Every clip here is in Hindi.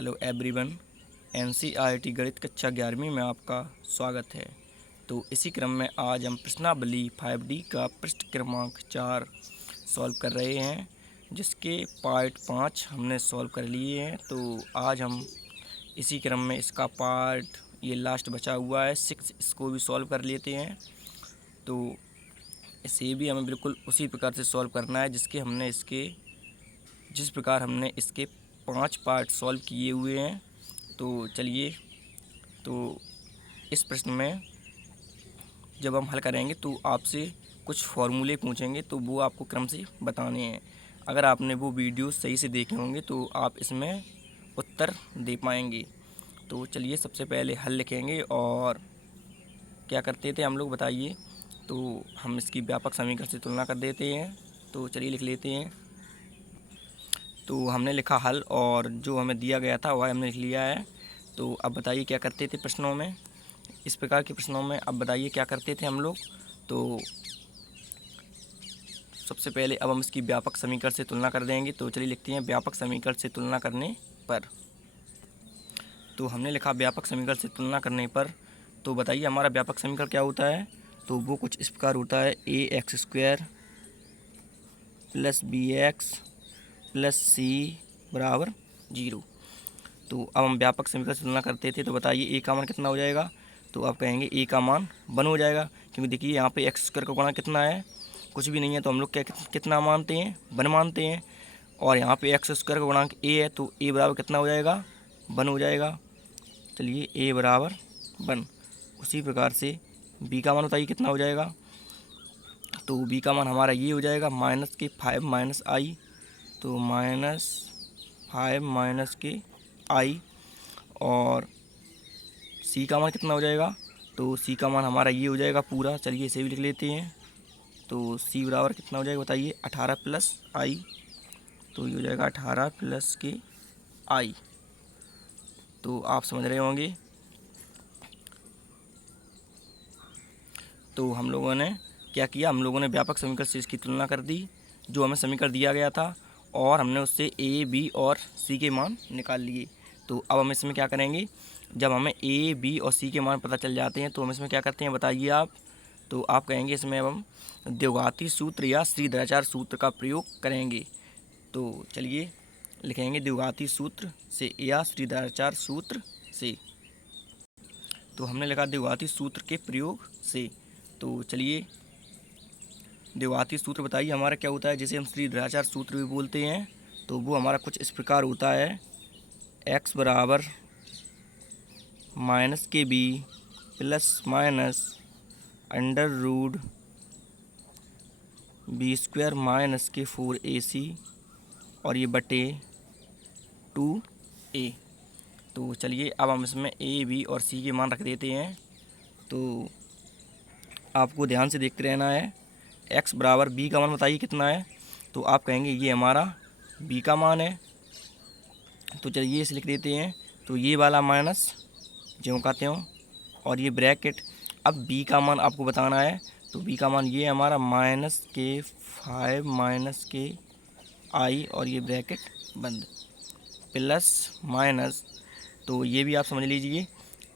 Hello everyone. एनसीईआरटी गणित कक्षा 11वीं में आपका स्वागत है। तो इसी क्रम में आज हम प्रश्नावली 5D का पृष्ठ क्रमांक 4 सॉल्व कर रहे हैं, जिसके पार्ट 5 हमने सॉल्व कर लिए हैं। तो आज हम इसी क्रम में इसका पार्ट ये लास्ट बचा हुआ है 6, इसको भी सॉल्व कर लेते हैं। तो इसे भी हमें बिल्कुल उसी प्रकार से सॉल्व करना है जिस प्रकार हमने इसके 5 पार्ट सॉल्व किए हुए हैं। तो चलिए, तो इस प्रश्न में जब हम हल करेंगे तो आपसे कुछ फॉर्मूले पूछेंगे, तो वो आपको क्रम से बताने हैं। अगर आपने वो वीडियो सही से देखे होंगे तो आप इसमें उत्तर दे पाएंगे। तो चलिए, सबसे पहले हल लिखेंगे और क्या करते थे हम लोग बताइए। तो हम इसकी व्यापक समीकरण से तुलना कर देते हैं। तो चलिए लिख लेते हैं। तो हमने लिखा हल और जो हमें दिया गया था वह हमने लिख लिया है। तो अब बताइए क्या करते थे प्रश्नों में, इस प्रकार के प्रश्नों में अब बताइए क्या करते थे हम लोग। तो सबसे पहले अब हम इसकी व्यापक समीकरण से तुलना कर देंगे। तो चलिए लिखते हैं व्यापक समीकरण से तुलना करने पर। तो हमने लिखा व्यापक समीकरण से तुलना करने पर। तो बताइए हमारा व्यापक समीकरण क्या होता है। तो वो कुछ इस प्रकार होता है ax² + bx + c = 0। तो अब हम व्यापक समीकरण से तुलना करते थे। तो बताइए a का मान कितना हो जाएगा। तो आप कहेंगे a का मान 1 हो जाएगा, क्योंकि देखिए यहाँ पे x² का गुणा कितना है, कुछ भी नहीं है। तो हम लोग क्या कितना मानते हैं, 1 मानते हैं। और यहाँ पे x² का गुणांक a है, तो a बराबर कितना हो जाएगा, 1 हो जाएगा। चलिए a बराबर 1। उसी प्रकार से b का मान बताइए कितना हो जाएगा। तो b का मान हमारा ये हो जाएगा -5 - i। तो -5 - i। और c का मान कितना हो जाएगा। तो c का मान हमारा ये हो जाएगा पूरा। चलिए इसे भी लिख लेते हैं। तो c बराबर कितना हो जाएगा बताइए, 18 + i। तो ये हो जाएगा 18 + i। तो आप समझ रहे होंगे। तो हम लोगों ने क्या किया, हम लोगों ने व्यापक समीकरण से इसकी तुलना कर दी, जो हमें समीकरण दिया गया था, और हमने उससे a, b और c के मान निकाल लिए। तो अब हम इसमें क्या करेंगे, जब हमें a, b और c के मान पता चल जाते हैं तो हम इसमें क्या करते हैं बताइए आप। तो आप कहेंगे इसमें अब हम द्विघाती सूत्र या श्रीधराचार्य सूत्र का प्रयोग करेंगे। तो चलिए लिखेंगे द्विघाती सूत्र से या श्रीधराचार्य सूत्र से। तो हमने लिखा द्विघाती सूत्र के प्रयोग से। तो चलिए द्विघाती सूत्र बताइए हमारा क्या होता है, जिसे हम श्रीधराचार्य सूत्र भी बोलते हैं। तो वो हमारा कुछ इस प्रकार होता है, x बराबर -kb ± √b² - k4ac और ये बटे 2a। तो चलिए अब हम इसमें a, b और c के मान रख देते हैं। तो आपको ध्यान से देखते रहना है। x बराबर b का मान बताइए कितना है। तो आप कहेंगे ये हमारा b का मान है। तो चलिए इसे लिख देते हैं। तो ये वाला माइनस ज्यों का त्यों और ये ब्रैकेट। अब b का मान आपको बताना है। तो b का मान ये हमारा -k5 - ki और ये ब्रैकेट बंद प्लस माइनस। तो ये भी आप समझ लीजिए।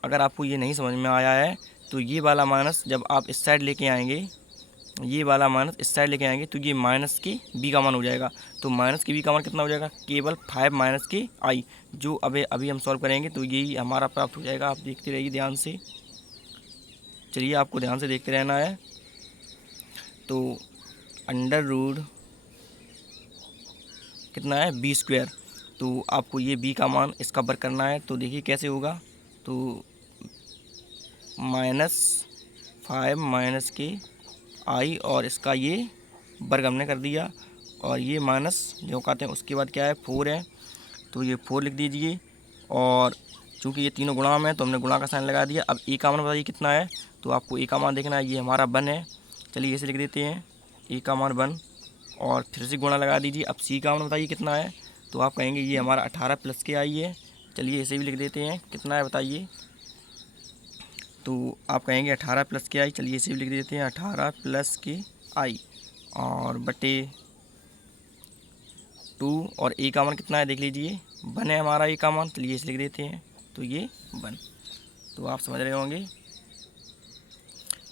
अगर आपको ये नहीं समझ में आया है तो ये वाला माइनस जब आप इस साइड लेके आएंगे, ये वाला माइनस इस साइड लेके आएंगे, तो ये माइनस के b का मान हो जाएगा। तो माइनस के b का मान कितना हो जाएगा, केवल 5 - के i, जो अभी हम सॉल्व करेंगे। तो यही हमारा प्राप्त हो जाएगा। आप देखते रहिए ध्यान से। चलिए आपको ध्यान से देखते रहना है। तो √ कितना है, b²। तो आपको ये b का मान इसका वर्ग करना है। तो देखिए कैसे होगा। तो -5 - के i और इसका ये वर्ग हमने कर दिया, और ये माइनस जो कहते हैं उसके बाद क्या है, 4 है। तो ये 4 लिख दीजिए। और चूँकि ये तीनों गुणा में है तो हमने गुणा का साइन लगा दिया। अब a का मान बताइए कितना है। तो आपको a का मान देखना है, ये हमारा 1 है। चलिए इसे लिख देते हैं, a का मान 1 और फिर से गुणा लगा दीजिए। अब c का मान बताइए कितना है। तो आप कहेंगे ये हमारा 18 + के i है। चलिए इसे भी लिख देते हैं, कितना है बताइए। तो आप कहेंगे 18 + के i। चलिए इसे भी लिख देते हैं, 18 + के i और बटे 2। और a का मान कितना है देख लीजिए, 1 है हमारा ये का मान, चलिए इसे लिख देते हैं, तो ये 1। तो आप समझ रहे होंगे।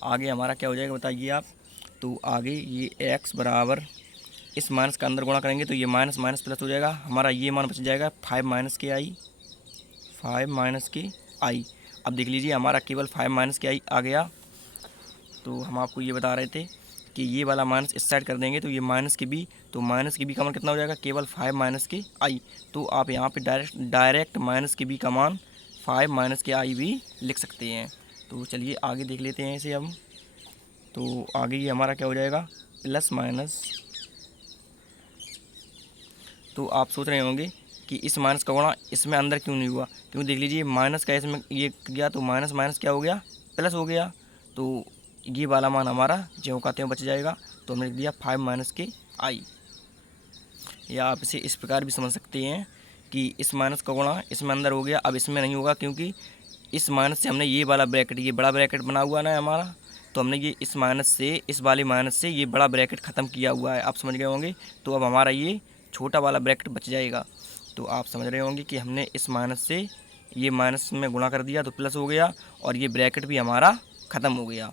आगे हमारा क्या हो जाएगा बताइए आप। तो आगे ये x बराबर इस माइनस का अंदर गुणा करेंगे तो ये माइनस माइनस प्लस हो जाएगा, हमारा ये मान बच जाएगा 5 माइनस के आई, 5 माइनस के आई। अब देख लीजिए हमारा केवल 5 माइनस के आई आ गया। तो हम आपको ये बता रहे थे कि ये वाला माइनस इस साइड कर देंगे तो ये माइनस के बी, तो माइनस के बी का मान कितना हो जाएगा, केवल 5 माइनस के आई। तो आप यहाँ पे डायरेक्ट माइनस के बी का मान 5 माइनस के आई भी लिख सकते हैं। तो चलिए आगे देख लेते हैं इसे हम। तो आगे ये हमारा क्या हो जाएगा, प्लस माइनस। तो आप सोच रहे होंगे कि इस माइनस का गुणा इसमें अंदर क्यों नहीं हुआ, क्योंकि देख लीजिए माइनस का इसमें ये गया तो माइनस माइनस क्या हो गया, प्लस हो गया। तो ये वाला मान हमारा ज्यों का त्यों बच जाएगा। तो हमने लिख दिया 5 माइनस के आई। या आप इसे इस प्रकार भी समझ सकते हैं कि इस माइनस का गुणा इसमें अंदर हो गया, अब इसमें नहीं होगा, क्योंकि इस माइनस से हमने ये वाला ब्रैकेट, ये बड़ा ब्रैकेट बना हुआ ना हमारा, तो हमने ये इस माइनस से, इस वाले माइनस से ये बड़ा ब्रैकेट ख़त्म किया हुआ है। आप समझ गए होंगे। तो अब हमारा ये छोटा वाला ब्रैकेट बच जाएगा। तो आप समझ रहे होंगे कि हमने इस माइनस से ये माइनस में गुणा कर दिया तो प्लस हो गया, और ये ब्रैकेट भी हमारा ख़त्म हो गया।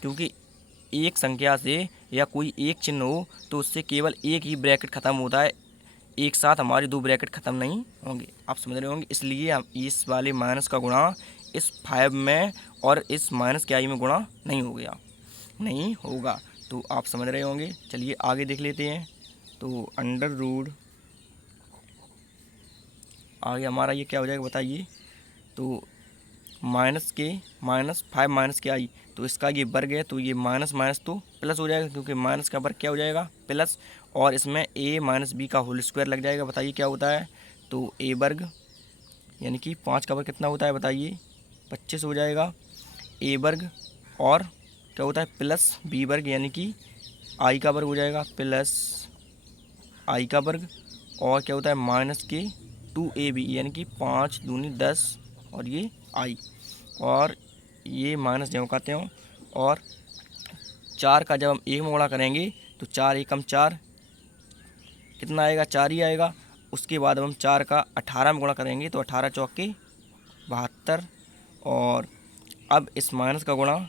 क्योंकि एक संख्या से या कोई एक चिन्ह हो तो उससे केवल एक ही ब्रैकेट ख़त्म होता है, एक साथ हमारे दो ब्रैकेट ख़त्म नहीं होंगे। आप समझ रहे होंगे। इसलिए हम इस वाले माइनस का गुणा इस 5 में और इस माइनस के आई में गुणा नहीं होगा। तो आप समझ रहे होंगे। चलिए आगे देख लेते हैं। तो अंडर रूट, आगे हमारा ये क्या हो जाएगा बताइए। तो माइनस 5 माइनस के आई, तो इसका ये वर्ग है, तो ये माइनस माइनस तो प्लस हो जाएगा, क्योंकि माइनस का वर्ग क्या हो जाएगा, प्लस, और इसमें a माइनस बी का होल स्क्वायर लग जाएगा। बताइए क्या होता है। तो a वर्ग यानी कि 5 का वर्ग कितना होता है बताइए, 25 हो जाएगा। a वर्ग और क्या होता है प्लस b वर्ग यानी कि i का वर्ग हो जाएगा, प्लस i का वर्ग, और क्या होता है माइनस के 2ab यानी कि 5 दूनी 10, और ये i, और ये माइनस जो कहते हो, और 4 का जब हम एक में गुणा करेंगे तो 4 एकम 4 कितना आएगा, 4 ही आएगा। उसके बाद हम 4 का 18 में गुणा करेंगे तो 18 चौके 72, और अब इस माइनस का गुणा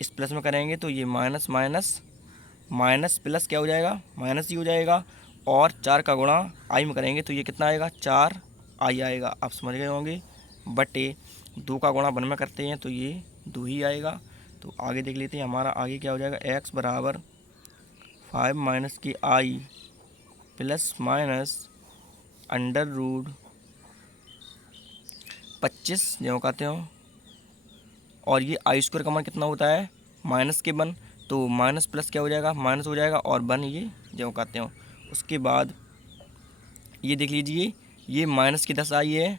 इस प्लस में करेंगे तो ये माइनस माइनस माइनस प्लस क्या हो जाएगा, माइनस ही हो जाएगा, और 4 का गुणा आई में करेंगे तो ये कितना आएगा, 4 आई आएगा। आप समझ गए होंगे। बटे 2 का गुणा 1 में करते हैं तो ये 2 ही आएगा। तो आगे देख लेते हैं हमारा आगे क्या हो जाएगा, x बराबर 5 माइनस की आई प्लस माइनस अंडर रूट 25 जो कहते हो, और ये आई स्क्वायर का मान कितना होता है, माइनस के 1, तो माइनस प्लस क्या हो जाएगा, माइनस हो जाएगा, और 1 ये जो कहते हो। उसके बाद ये देख लीजिए, ये माइनस की 10 आई है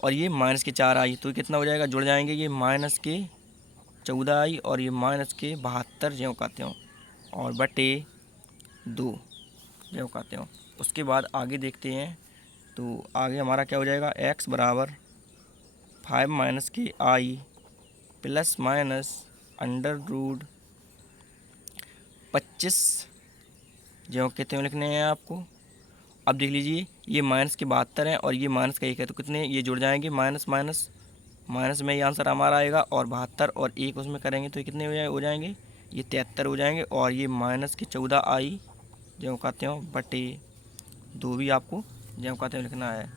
और ये माइनस के 4 आई, तो कितना हो जाएगा, जुड़ जाएंगे, ये माइनस के 14 आई और ये माइनस के 72 जो कहते हो, और बटे 2 जो कहते हो। उसके बाद आगे देखते हैं। तो आगे हमारा क्या हो जाएगा, x बराबर 5 माइनस के आई प्लस माइनस अंडर रूट 25 जो कहते हो लिखने हैं आपको। अब देख लीजिए, ये माइनस के 72 है और ये माइनस का 1 है, तो कितने ये जुड़ जाएंगे, माइनस माइनस माइनस में ये आंसर हमारा आएगा, और 72 और 1 उसमें करेंगे तो ये कितने हो जाएंगे, ये 73 हो जाएंगे, और ये माइनस के 14 आई जो कहते हो बटे 2 भी आपको जो कहते हो लिखना है।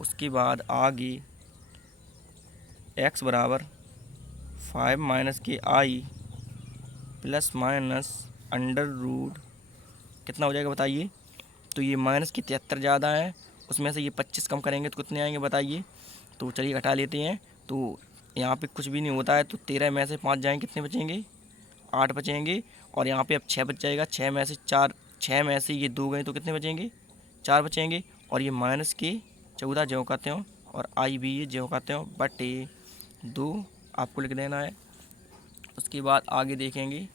उसके बाद आगे x बराबर 5 माइनस के आई प्लस माइनस अंडर रूट कितना हो जाएगा बताइए। तो ये माइनस की 73 ज़्यादा है, उसमें से ये 25 कम करेंगे तो कितने आएंगे बताइए। तो चलिए घटा लेते हैं। तो यहाँ पे कुछ भी नहीं होता है, तो 13 में से 5 जाएंगे, कितने बचेंगे, 8 बचेंगे, और यहाँ पे अब 6 बच जाएगा, 6 में से 4, 6 में से ये 2 गए तो कितने बचेंगे, 4 बचेंगे, और ये माइनस के 14 जो कहते हो, और आई भी ये जो कहते हो बटे 2 आपको लिख देना है। उसके बाद आगे देखेंगे।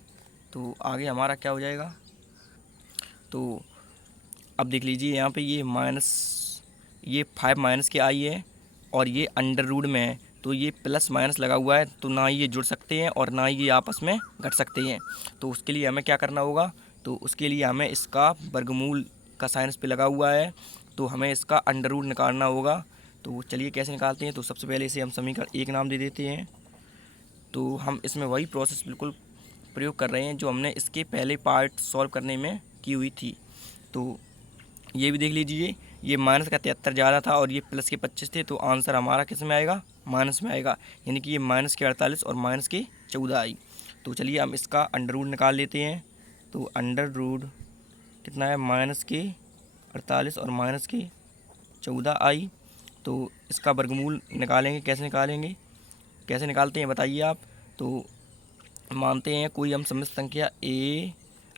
तो आगे हमारा क्या हो जाएगा। तो अब देख लीजिए, यहाँ पे ये 5 माइनस के आई है और ये अंडर रूट में है, तो ये प्लस माइनस लगा हुआ है, तो ना ही ये जुड़ सकते हैं और ना ही ये आपस में घट सकते हैं। तो उसके लिए हमें क्या करना होगा, तो उसके लिए हमें इसका वर्गमूल का साइन इस पे लगा हुआ है, तो हमें इसका अंडर रूट निकालना होगा। तो चलिए कैसे निकालते हैं। तो सबसे पहले इसे हम समीकरण 1 नाम दे देते हैं। तो हम इसमें वही प्रोसेस बिल्कुल प्रयोग कर रहे हैं जो हमने इसके पहले पार्ट सॉल्व करने में की हुई थी। तो ये भी देख लीजिए, ये माइनस का 73 ज़्यादा था और ये प्लस के 25 थे, तो आंसर हमारा किस में आएगा, माइनस में आएगा। यानी कि ये माइनस के 48 और माइनस के 14 आई। तो चलिए हम इसका अंडर रूट निकाल लेते हैं। तो अंडर रूट कितना है, माइनस के 48 और माइनस के 14 आई। तो इसका वर्गमूल निकालेंगे, कैसे निकालते हैं बताइए आप। तो मानते हैं कोई हम समिश्र संख्या ए,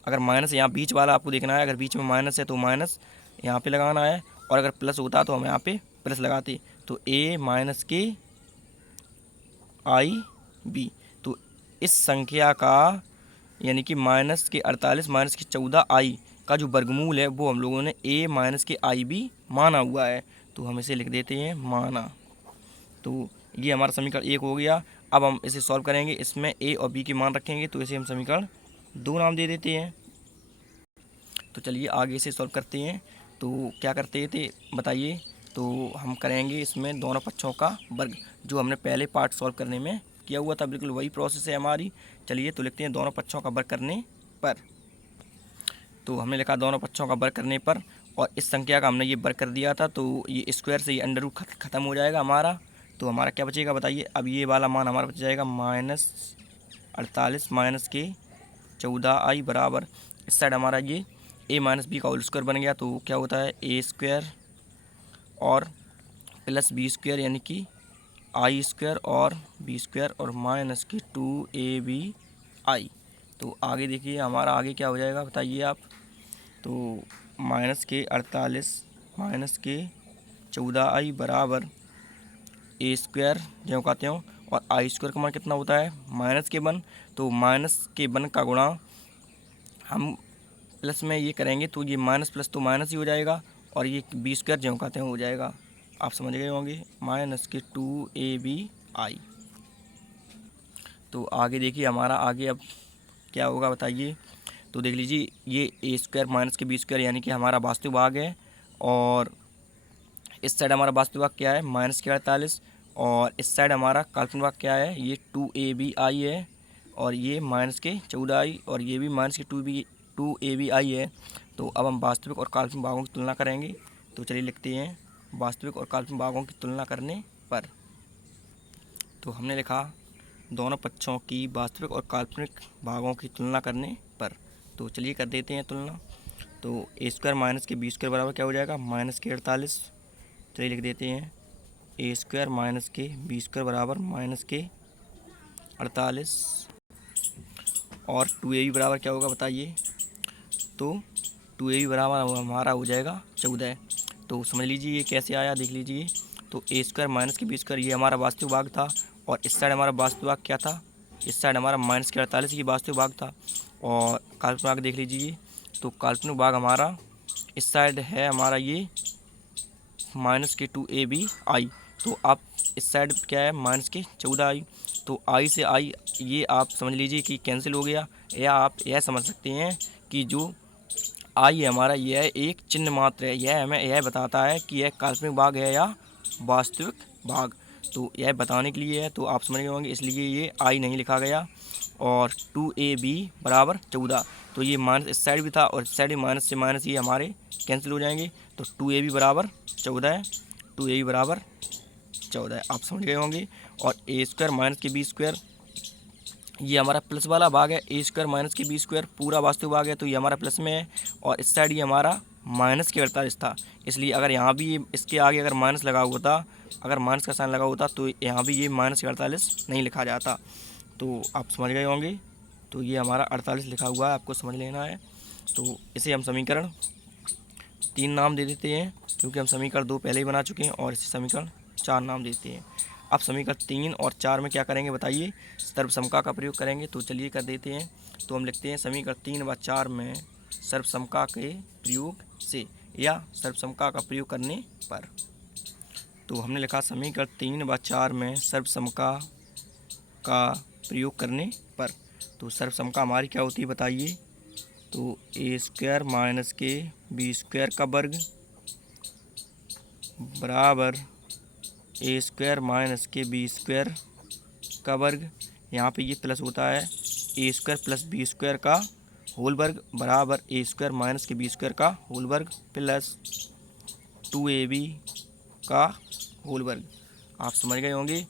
अगर माइनस यहाँ बीच वाला आपको देखना है, अगर बीच में माइनस है तो माइनस यहाँ पे लगाना है, और अगर प्लस होता तो हम यहाँ पे प्लस लगाते। तो ए माइनस के आई बी। तो इस संख्या का यानी कि माइनस के 48 माइनस के 14 आई का जो वर्गमूल है वो हम लोगों ने ए माइनस के आई बी माना हुआ है। तो हम इसे लिख देते हैं माना। तो ये हमारा समीकरण 1 हो गया। अब हम इसे सॉल्व करेंगे, इसमें ए और बी के मान रखेंगे, तो इसे हम समीकरण 2 नाम दे देते हैं। तो चलिए आगे से सॉल्व करते हैं। तो क्या करते थे बताइए। तो हम करेंगे इसमें दोनों पक्षों का वर्ग, जो हमने पहले पार्ट सॉल्व करने में किया हुआ था, बिल्कुल वही प्रोसेस है हमारी। चलिए तो लिखते हैं दोनों पक्षों का वर्ग करने पर। तो हमने लिखा दोनों पक्षों का वर्ग करने पर, और इस संख्या का हमने ये वर्ग कर दिया था, तो ये स्क्वायर से ये अंडर रूट खत्म हो जाएगा हमारा। तो हमारा क्या बचेगा बताइए। अब ये वाला मान हमारा बच जाएगा माइनस 48 माइनस के 14 आई बराबर, इस साइड हमारा ये ए माइनस बी का होल स्क्वायर बन गया। तो क्या होता है, ए स्क्वायर और प्लस बी स्क्वायर यानी कि आई स्क्वायर और बी स्क्वायर और माइनस के 2ab आई। तो आगे देखिए हमारा आगे क्या हो जाएगा बताइए आप। तो माइनस के 48 माइनस के 14 आई बराबर ए स्क्वायर जो कहते हो, और आई स्क्वायर का मान कितना होता है, माइनस के 1। तो माइनस के 1 का गुणा हम प्लस में ये करेंगे, तो ये माइनस प्लस तो माइनस ही हो जाएगा, और ये बी स्क्वायर जो कहते हैं हो जाएगा। आप समझ गए होंगे, माइनस के 2ab आई। तो आगे देखिए हमारा आगे अब क्या होगा बताइए। तो देख लीजिए, ये ए स्क्वायर माइनस के बी स्क्वायर यानी कि हमारा वास्तविक भाग है, और इस साइड हमारा वास्तविक भाग क्या है, माइनस के 48, और इस साइड हमारा काल्पनिक भाग क्या है, ये 2ab आई है, और ये माइनस के 14 आई, और ये भी माइनस के 2ab आई है। तो अब हम वास्तविक और काल्पनिक भागों की तुलना करेंगे। तो चलिए लिखते हैं वास्तविक और काल्पनिक भागों की तुलना करने पर। तो हमने लिखा दोनों पक्षों की वास्तविक और काल्पनिक भागों की तुलना करने पर। तो चलिए कर देते हैं तुलना। तो ए स्क्वायर माइनस के बी स्क्वायर बराबर क्या हो जाएगा, माइनस के 48। चलिए लिख देते हैं ए स्क्वायर माइनस के बी स्क्वायर बराबर माइनस के 48, और 2ab बराबर क्या होगा बताइए। तो 2ab बराबर हमारा हो जाएगा 14। तो समझ लीजिए ये कैसे आया, देख लीजिए। तो ए स्क्वायर माइनस के बी स्क्वायर ये हमारा वास्तविक भाग था, और इस साइड हमारा वास्तविक भाग क्या था, इस साइड हमारा माइनस के 48 की वास्तविक भाग था। और काल्पनिक भाग देख लीजिए। तो काल्पनिक भाग हमारा इस साइड है हमारा ये माइनस के 2ab आई। तो आप इस साइड क्या है, माइनस के 14 आई। तो आई से आई ये आप समझ लीजिए कि कैंसिल हो गया, या आप यह समझ सकते हैं कि जो आई है हमारा यह एक चिन्ह मात्र है, यह हमें यह बताता है कि यह काल्पनिक भाग है या वास्तविक भाग। तो यह बताने के लिए है, तो आप समझ गए होंगे, इसलिए ये आई नहीं लिखा गया। और 2ab बराबर 14, तो ये माइनस इस साइड भी था और इस साइड भी माइनस से माइनस ये हमारे कैंसिल हो जाएंगे। तो 2ab बराबर 14 है, 2ab बराबर 14 है, आप समझ गए होंगे। और ए स्क्वायर माइनस के बी स्क्वायर ये हमारा प्लस वाला भाग है, ए स्क्वायर माइनस के बी स्क्वायर पूरा वास्तविक भाग है, तो ये हमारा प्लस में है। और इस साइड ये हमारा माइनस के 48 था, इसलिए अगर यहाँ भी इसके आगे अगर माइनस लगा होता, अगर माइनस का साइन लगा होता, तो यहाँ भी ये माइनस के 48 नहीं लिखा जाता। तो आप समझ गए होंगे। तो ये हमारा 48 लिखा हुआ है, आपको समझ लेना है। तो इसे हम समीकरण 3 नाम दे देते हैं, क्योंकि हम समीकरण 2 पहले ही बना चुके हैं, और इसे समीकरण 4 नाम देते हैं। अब समीकरण 3 और 4 में क्या करेंगे बताइए, सर्वसमका का प्रयोग करेंगे। तो चलिए कर देते हैं। तो हम लिखते हैं समीकरण 3 व 4 में सर्वसमका के प्रयोग से या सर्वसमका का प्रयोग करने पर। तो हमने लिखा समीकरण 3 व 4 में सर्वसमका का प्रयोग करने पर। तो सर्वसमका हमारी क्या होती है बताइए। तो ए स्क्वायर माइनस के बी स्क्वायर का वर्ग बराबर ए स्क्वायर माइनस के बी स्क्वायर का वर्ग, यहाँ पे ये प्लस होता है ए स्क्वायर प्लस बी स्क्वायर का होल वर्ग बराबर ए स्क्वायर माइनस के बी स्क्वायर का होल वर्ग प्लस 2ab का होल वर्ग। आप समझ गए होंगे।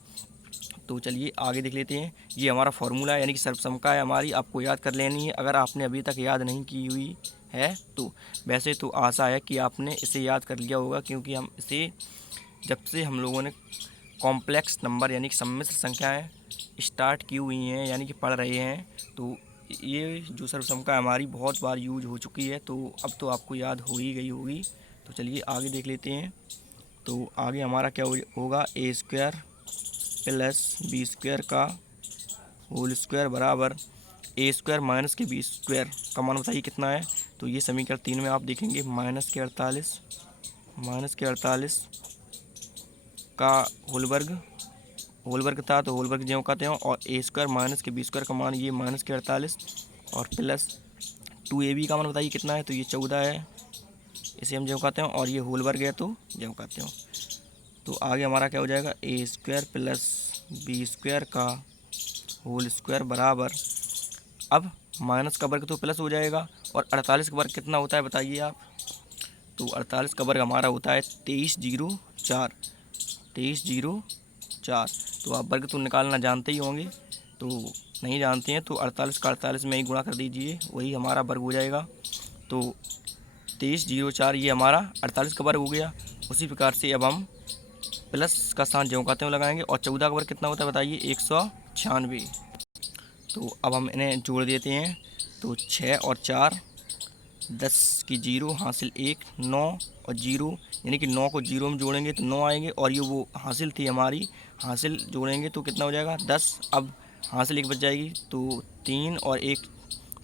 तो चलिए आगे देख लेते हैं। ये हमारा फॉर्मूला है, यानी कि सर्वसमता है हमारी, आपको याद कर लेनी है अगर आपने अभी तक याद नहीं की हुई है तो। वैसे तो आशा है कि आपने इसे याद कर लिया होगा, क्योंकि हम इसे जब से हम लोगों ने कॉम्प्लेक्स नंबर यानी कि सम्मिश्र संख्याएं स्टार्ट की हुई हैं यानी कि पढ़ रहे हैं, तो ये जो सर्वसमता हमारी बहुत बार यूज हो चुकी है, तो अब तो आपको याद हो ही गई होगी। तो चलिए आगे देख लेते हैं। तो आगे हमारा क्या होगा, ए स्क्वायर प्लस बी स्क्वायर का होल स्क्वायर बराबर ए स्क्वायर माइनस के बी स्क्वायर का मान बताइए कितना है। तो ये समीकरण 3 में आप देखेंगे माइनस के 48 का होल वर्ग था, तो होल वर्ग ज्यों कहते हैं, और ए स्क्वायर माइनस के बी स्क्वायर का मान ये माइनस के 48 और प्लस 2ab का मान बताइए कितना है। तो ये 14 है, इसे हम ज्यों कहते हैं, और ये होल वर्ग है तो ज्यों कहते हैं। तो आगे हमारा क्या हो जाएगा, ए स्क्वायर प्लस बी स्क्वायर का होल स्क्वायर बराबर, अब माइनस का वर्ग तो प्लस हो जाएगा, और 48 का वर्ग कितना होता है बताइए आप। तो 48 का वर्ग हमारा होता है 2304। तो आप वर्ग तो निकालना जानते ही होंगे, तो नहीं जानते हैं तो 48 का 48 में ही गुणा कर दीजिए, वही हमारा वर्ग हो जाएगा। तो 2304 ये हमारा 48 का वर्ग हो गया। उसी प्रकार से अब हम प्लस का स्थान ज्यों कहते हैं लगाएंगे, और 14 का वर्ग कितना होता है बताइए, 196। तो अब हम इन्हें जोड़ देते हैं। तो 6 और 4 10 की 0 हासिल 1 9 और 0, यानी कि 9 को 0 में जोड़ेंगे तो 9 आएंगे, और ये वो हासिल थी हमारी, हासिल जोड़ेंगे तो कितना हो जाएगा 10। अब हासिल 1 बच जाएगी, तो 3 और 1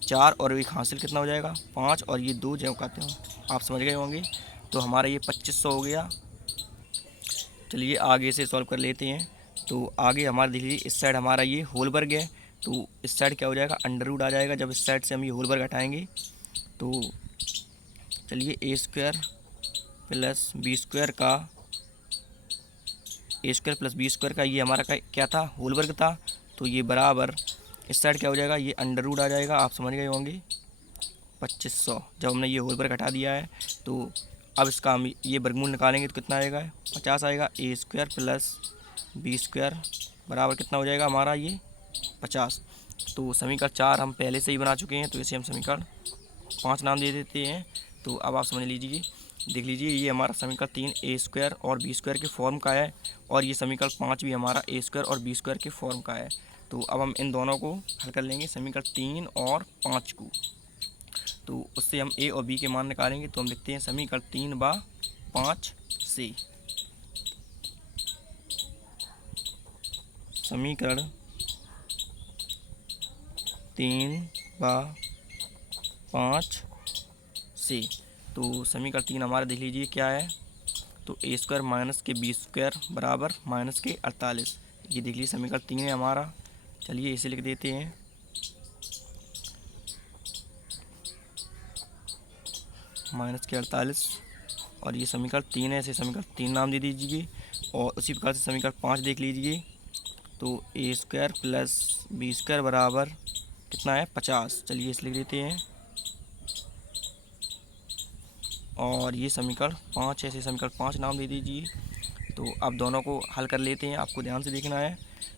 4 और 1 हासिल कितना हो जाएगा 5, और ये 2 ज्यों कहते हैं। आप समझ गए होंगे। तो हमारा ये 2500 हो गया। चलिए आगे से सॉल्व कर लेते हैं। तो आगे हमारा देख लीजिए, इस साइड हमारा ये होल वर्ग है, तो इस साइड क्या हो जाएगा, अंडर रूट आ जाएगा जब इस साइड से हम ये होल वर्ग हटाएंगे। तो चलिए ए स्क्वायर प्लस बी स्क्वायर का, ए स्क्वायर प्लस बी स्क्वायर का ये हमारा क्या था, होल वर्ग था, तो ये बराबर इस साइड क्या हो जाएगा, ये अंडर रूट आ जाएगा। आप समझ गए होंगे 2500, जब हमने ये होल वर्ग हटा दिया है। तो अब इसका हम ये वर्गमूल निकालेंगे तो कितना आएगा, 50 आएगा। ए स्क्वायर प्लस बी स्क्वायर बराबर कितना हो जाएगा हमारा ये 50। तो समीकरण 4 हम पहले से ही बना चुके हैं, तो इसे हम समीकरण 5 नाम दे देते हैं। तो अब आप समझ लीजिए, देख लीजिए, ये हमारा समीकरण 3 ए स्क्वायर और बी स्क्वायर के फॉर्म का है, और ये समीकरण 5 भी हमारा ए स्क्वायर और बी स्क्वायर के फॉर्म का है। तो अब हम इन दोनों को हल कर लेंगे, समीकरण 3 और 5 को। तो उससे हम ए और बी के मान निकालेंगे। तो हम लिखते हैं समीकरण 3/5 से, समीकरण 3/5 से। तो समीकरण 3 हमारा देख लीजिए क्या है, तो ए स्क्वायर माइनस के बी स्क्वायर बराबर माइनस के 48। ये देख लीजिए समीकरण 3 है हमारा। चलिए इसे लिख देते हैं, माइनस के 48, और ये समीकरण 3 है, इसे समीकरण 3 नाम दे दीजिए। और उसी प्रकार से समीकरण 5 देख लीजिए, तो ए स्क्वायर प्लस बी स्क्वायर बराबर कितना है 50। चलिए इसे लिख देते हैं, और ये समीकरण 5 है, इसे समीकरण 5 नाम दे दीजिए। तो अब दोनों को हल कर लेते हैं, आपको ध्यान से देखना है।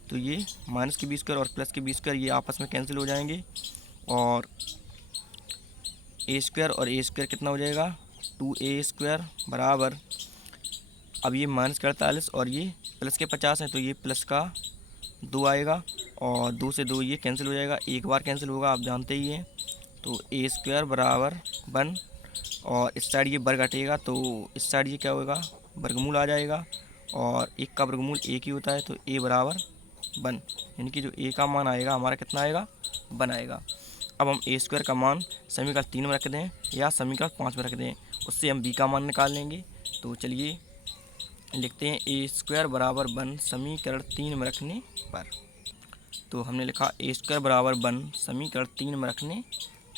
तो ये माइनस के बी स्क्वायर और प्लस के बी स्क्वायर ये आपस में कैंसिल हो जाएंगे, और ए स्क्वायर और ए स्क्वायर कितना हो जाएगा 2a स्क्वायर बराबर, अब ये माइनस का 48 और ये प्लस के 50 है, तो ये प्लस का 2 आएगा, और 2 से 2 ये कैंसिल हो जाएगा, एक बार कैंसिल होगा आप जानते ही हैं। तो ए स्क्वायर बराबर 1, और इस साइड ये वर्ग हटेगा, तो इस साइड ये क्या होगा, वर्गमूल आ जाएगा, और एक का वर्गमूल एक ही होता है, तो ए बराबर 1, यानी कि जो ए का मान आएगा हमारा कितना आएगा 1 आएगा। अब हम ए स्क्वायर का मान समीकरण 3 में रख दें या समीकरण 5 में रख दें, उससे हम बी का मान निकाल लेंगे। तो चलिए लिखते हैं ए स्क्वायर बराबर 1 समीकरण 3 में रखने पर। तो हमने लिखा ए स्क्वायर बराबर 1 समीकरण 3 में रखने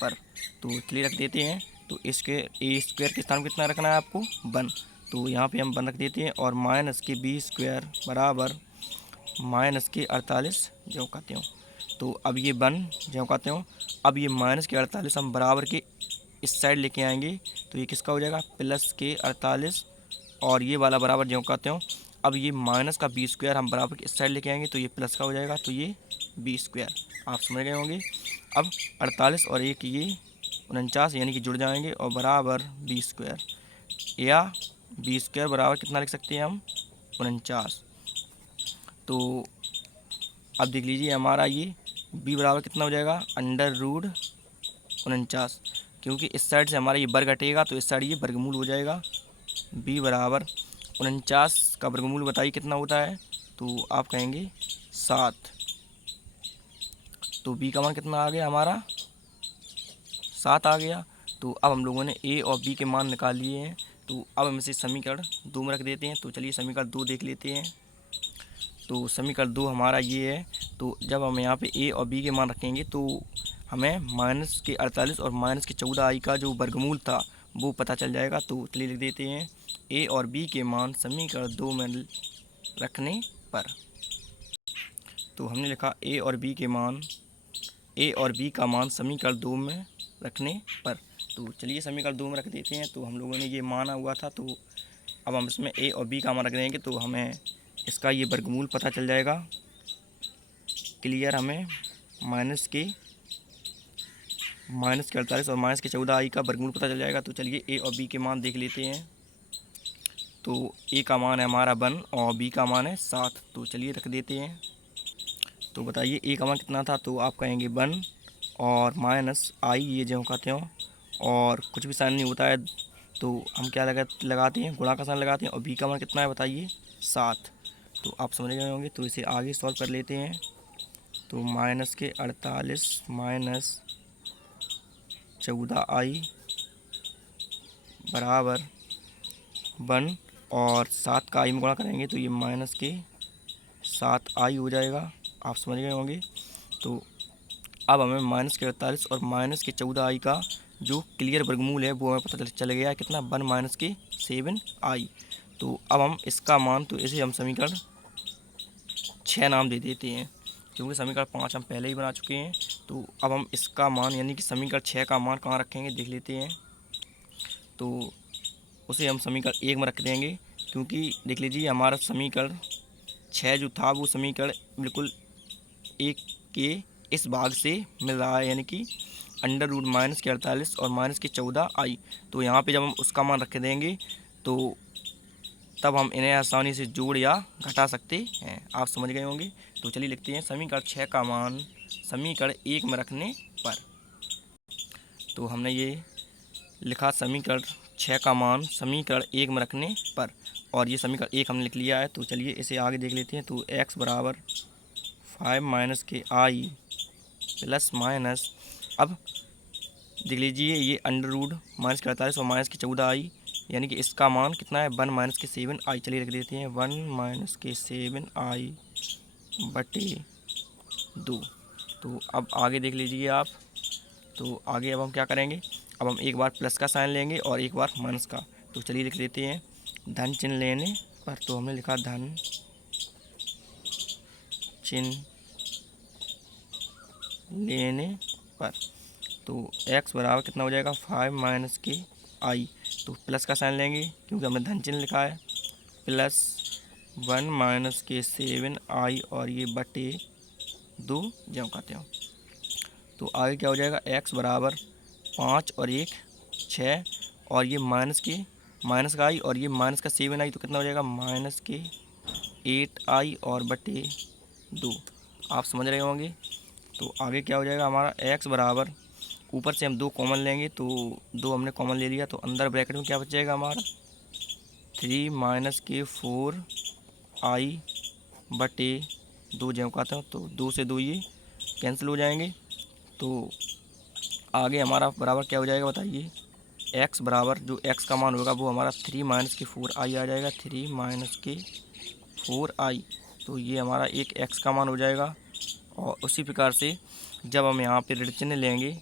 पर, तो चलिए रख देते हैं। तो इसके ए स्क्वायर के स्थान कितना रखना है आपको 1, तो यहाँ पे हम 1 रख देते हैं और माइनस के b² बराबर माइनस के 48 जो कहते हो। तो अब ये 1 जो कहते हो, अब ये माइनस के 48 हम बराबर के इस साइड लेके आएंगे तो ये किसका हो जाएगा, प्लस के 48 और ये वाला बराबर जो कहते हो। अब ये माइनस का b² हम बराबर के इस साइड लेके आएंगे तो ये प्लस का हो जाएगा, तो ये b²। आप समझ गए होंगे। अब 48 और 1 ये 49 यानी कि जुड़ जाएंगे और बराबर b², या b² बराबर कितना लिख सकते हैं हम, 49। तो अब देख लीजिए हमारा ये b बराबर कितना हो जाएगा, √49, क्योंकि इस साइड से हमारा ये वर्ग हटेगा तो इस साइड ये वर्गमूल हो जाएगा। b बराबर 49 का वर्गमूल बताइए कितना होता है, तो आप कहेंगे 7। तो b का मान कितना आ गया हमारा, 7 आ गया। तो अब हम लोगों ने a और b के मान निकाल लिए हैं। तो अब हम इसे समीकरण 2 में रख देते हैं। तो चलिए समीकरण 2 देख लेते हैं। तो समीकरण 2 हमारा ये है। तो जब हम यहाँ पे a और b के मान रखेंगे तो हमें माइनस के 48 और माइनस के 14i का जो वर्गमूल था वो पता चल जाएगा। तो चलिए लिख देते हैं a और b के मान समीकरण 2 में रखने पर। तो हमने लिखा a और b का मान समीकरण 2 में रखने पर। तो चलिए समीकरण 2 में रख देते हैं। तो हम लोगों ने ये माना हुआ था, तो अब हम इसमें a और b का मान रख देंगे तो हमें इसका ये वर्गमूल पता चल जाएगा। क्लियर, हमें माइनस के 48 और माइनस के 14i का वर्गमूल पता चल जाएगा। तो चलिए a और b के मान देख लेते हैं। तो a का मान है हमारा 1 और b का मान है 7। तो चलिए रख देते हैं। तो बताइए a का मान कितना था, तो आप कहेंगे 1 और माइनस i ये जो कहते हो, और कुछ भी साइन नहीं होता है तो हम क्या लगाते हैं, गुणा का साइन लगाते हैं। और b का मान कितना है बताइए, 7। तो आप समझ गए होंगे। तो इसे आगे सॉल्व कर लेते हैं। तो माइनस के 48 माइनस 14i बराबर 1 और 7 का i में गुणा करेंगे तो ये माइनस के 7i हो जाएगा। आप समझ गए होंगे। तो अब हमें माइनस के 48 और माइनस के 14i का जो क्लियर वर्गमूल है वो हमें पता चल गया है कितना, 1 माइनस के 7i। तो अब हम इसका मान, तो इसे हम समीकरण 6 नाम दे देते हैं क्योंकि समीकरण 5 हम पहले ही बना चुके हैं। तो अब हम इसका मान यानी कि समीकरण 6 का मान कहाँ रखेंगे देख लेते हैं। तो उसे हम समीकरण 1 में रख देंगे, क्योंकि देख लीजिए हमारा समीकरण 6 जो था वो समीकरण बिल्कुल 1 के इस भाग से मिल रहा है, यानी कि √ माइनस के 48 और माइनस के 14i। तो यहाँ पे जब हम उसका मान रख देंगे तो तब हम इन्हें आसानी से जोड़ या घटा सकते हैं। आप समझ गए होंगे। तो चलिए लिखते हैं समीकरण 6 का मान समीकरण 1 में रखने पर। तो हमने ये लिखा समीकरण 6 का मान समीकरण 1 में रखने पर, और ये समीकरण 1 हमने लिख लिया है। तो चलिए इसे आगे देख लेते हैं। तो x बराबर 5 माइनस के i प्लस माइनस, अब देख लीजिए ये √ माइनस के 48 और माइनस के 14i यानी कि इसका मान कितना है, 1 माइनस के 7i। चलिए रख देते हैं 1 माइनस के 7i बटे 2। तो अब आगे देख लीजिए आप। तो आगे अब हम क्या करेंगे, अब हम एक बार प्लस का साइन लेंगे और एक बार माइनस का। तो चलिए लिख देते हैं धन चिन्ह लेने पर। तो हमने लिखा धन चिन्ह लेने पर। तो x बराबर कितना हो जाएगा, 5 माइनस के i। तो प्लस का साइन लेंगे क्योंकि हमने धन चिन्ह लिखा है, प्लस 1 माइनस के 7i और ये बटे 2 जो कहते हो। तो आगे क्या हो जाएगा, x बराबर 5 और 1 6 और ये माइनस का i और ये माइनस का 7i। तो कितना हो जाएगा, माइनस के 8i और बटे 2। आप समझ रहे होंगे। तो आगे क्या हो जाएगा हमारा, x बराबर, ऊपर से हम 2 कॉमन लेंगे तो 2 हमने कॉमन ले लिया। तो अंदर ब्रैकेट में क्या बच जाएगा हमारा, 3 माइनस के 4i बटे 2 जो कहते हो। तो 2 से 2 ये कैंसिल हो जाएंगे। तो आगे हमारा बराबर क्या हो जाएगा बताइए, x बराबर जो x का मान होगा वो हमारा 3 माइनस के 4i आ जाएगा, 3 माइनस के 4i। तो ये हमारा एक x का मान हो जाएगा। और उसी प्रकार से जब हम यहाँ पे ऋण चिन्ह लेंगे,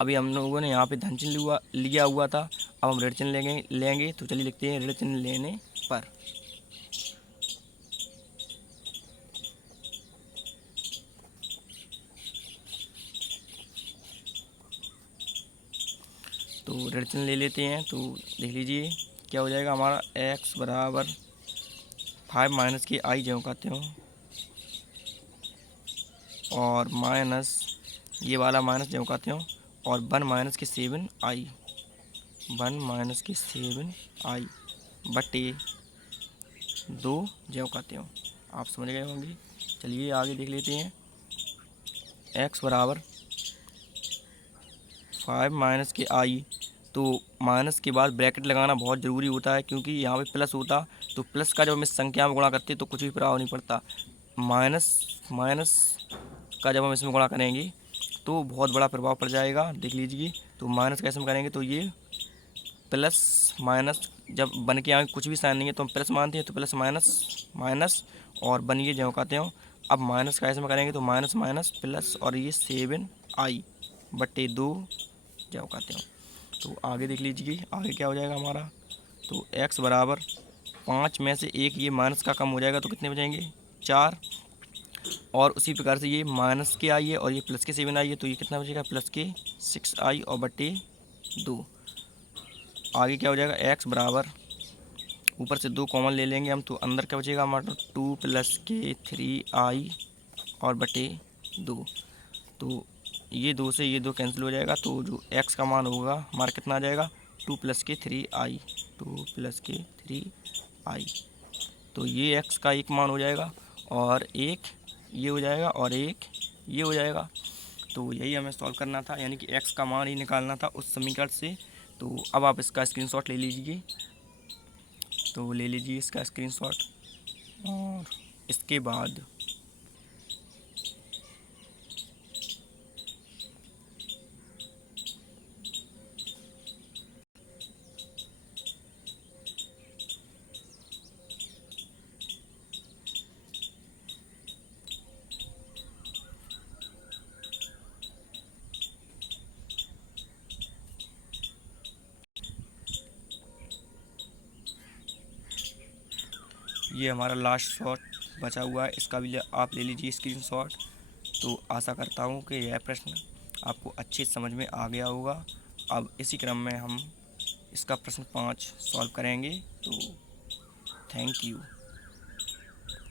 अभी हम लोगों ने यहाँ पे धन चिन्ह लिया हुआ था, अब हम ऋण चिन्ह लेंगे तो चलिए लिखते हैं ऋण चिन्ह लेने पर। तो ऋण चिन्ह ले लेते हैं तो देख लीजिए क्या हो जाएगा हमारा x बराबर 5 माइनस के आई ज्यों का त्यों और माइनस ये वाला माइनस ज्यों का त्यों और 1 माइनस के 7 आई 1 माइनस के 7 आई बटे 2 ज्यों का त्यों। आप समझ गए होंगे। चलिए आगे देख लेते हैं। x बराबर 5 माइनस के आई, तो माइनस के बाद ब्रैकेट लगाना बहुत ज़रूरी होता है क्योंकि यहाँ पे प्लस होता तो प्लस का जब हम इस संख्या में गुणा करते तो कुछ भी प्रभाव नहीं पड़ता। माइनस माइनस का जब हम इसमें गुणा करेंगे तो बहुत बड़ा प्रभाव पड़ जाएगा। देख लीजिए तो माइनस कैसे हम करेंगे तो ये प्लस माइनस जब बन के आगे कुछ भी साइन नहीं है तो हम प्लस मानते हैं तो प्लस माइनस माइनस और बनिए ज्यों कहते हो। अब माइनस का ऐसे में करेंगे तो माइनस माइनस प्लस और ये 7 आई बटे 2 ज्यों कहते हो। तो आगे देख लीजिए आगे क्या हो जाएगा हमारा। तो x बराबर 5 में से एक ये माइनस का कम हो जाएगा तो कितने बचेंगे 4 और उसी प्रकार से ये माइनस के आई है और ये प्लस के 7 आई है तो ये कितना बचेगा प्लस के 6 आई और बटे 2। आगे क्या हो जाएगा x बराबर ऊपर से 2 कॉमन ले लेंगे हम तो अंदर क्या बचेगा हमारा 2 प्लस के 3 आई और बटे 2। तो ये 2 से ये 2 कैंसिल हो जाएगा तो जो x का मान होगा हमारा कितना आ जाएगा 2 प्लस के 3 आई 2 प्लस के 3 आई। तो ये x का एक मान हो जाएगा और एक ये हो जाएगा और एक ये हो जाएगा। तो यही हमें सॉल्व करना था यानी कि x का मान ही निकालना था उस समीकरण से। तो अब आप इसका स्क्रीनशॉट ले लीजिए। तो ले लीजिए इसका स्क्रीनशॉट और इसके बाद ये हमारा लास्ट शॉट बचा हुआ है इसका भी आप ले लीजिए स्क्रीनशॉट। तो आशा करता हूँ कि यह प्रश्न आपको अच्छी समझ में आ गया होगा। अब इसी क्रम में हम इसका प्रश्न 5 सॉल्व करेंगे। तो थैंक यू।